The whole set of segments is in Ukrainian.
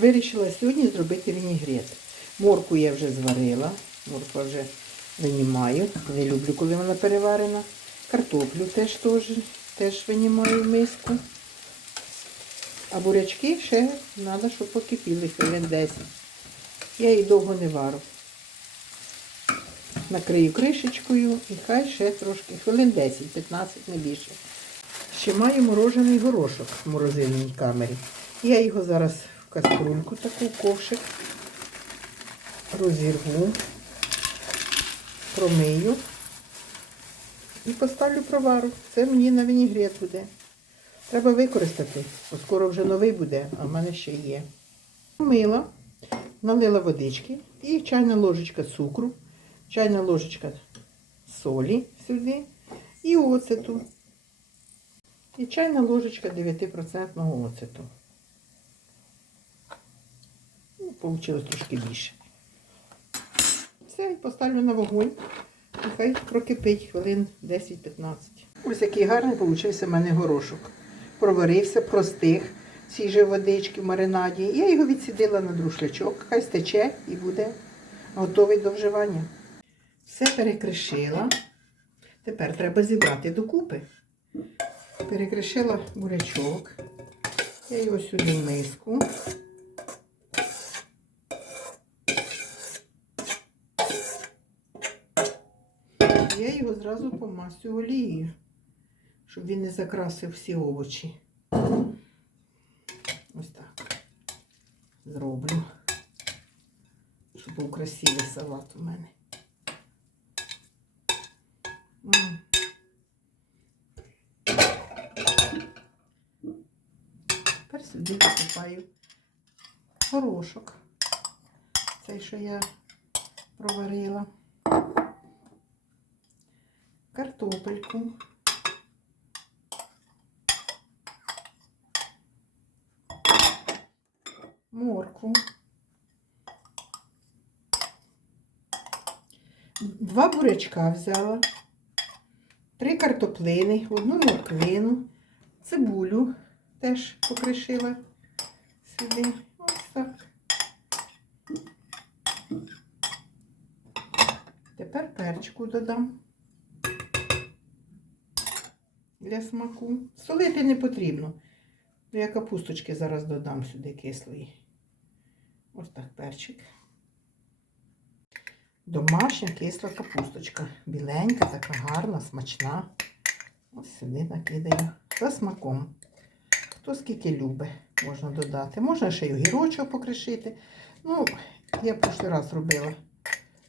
Вирішила сьогодні зробити вінігрет. Морку я вже зварила, морква вже винімаю. Не люблю, коли вона переварена. Картоплю теж теж, теж винімаю в миску. А бурячки ще треба, щоб покипіли хвилин 10. Я їх довго не вару. Накрию кришечкою і хай ще трошки, хвилин 10-15, не більше. Ще маю морожений горошок в морозильній камері. Я його зараз в каструльку, таку ковшик, розірву, промию і поставлю провару. Це мені на вінігрет буде. Треба використати, бо скоро вже новий буде, а в мене ще є. Мила, налила водички і чайна ложечка цукру, чайна ложечка солі сюди і оцету. І чайна ложечка 9% оцету. Получилось трошки більше. Все, поставлю на вогонь. Нехай прокипить хвилин 10-15. Ось який гарний получився в мене горошок. Проварився, простих же водички в маринаді. Я його відсідила на друшлячок, хай стече і буде готовий до вживання. Все перекришила. Тепер треба зібрати докупи. Перекришила бурячок. Я його сюди в миску. Я його зразу помастю олією, щоб він не закрасив всі овочі. Ось так. Зроблю, щоб був красивий салат у мене. Тепер сюди посипаю горошок. Цей, що я проварила. Картопельку. Морку. Два бурячка взяла. Три картоплини, одну морквину, цибулю теж покришила сюди. Ось так. Тепер перчику додам для смаку. Солити не потрібно. Я капусточки зараз додам сюди кислої. Ось так перчик. Домашня кисла капусточка. Біленька, така гарна, смачна. Ось сюди накидаю. За смаком. Хто скільки любить, можна додати. Можна ще й огірочок покришити. Ну, я в прошлий раз робила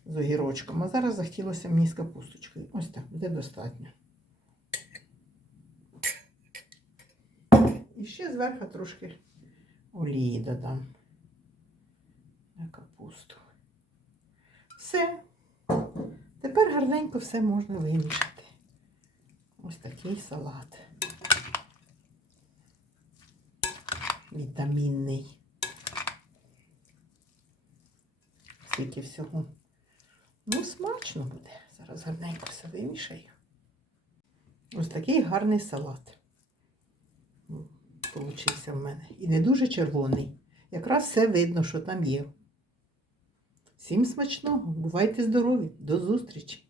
з огірочком, а зараз захотілося мені з капусточкою. Ось так, буде достатньо. І ще зверху трошки олії додам на капусту. Все. Тепер гарненько все можна вимішати. Ось такий салат. Вітамінний. Скільки всього. Ну, смачно буде. Зараз гарненько все вимішаю. Ось такий гарний салат. Получився в мене. І не дуже червоний. Якраз все видно, що там є. Всім смачного. Бувайте здорові. До зустрічі!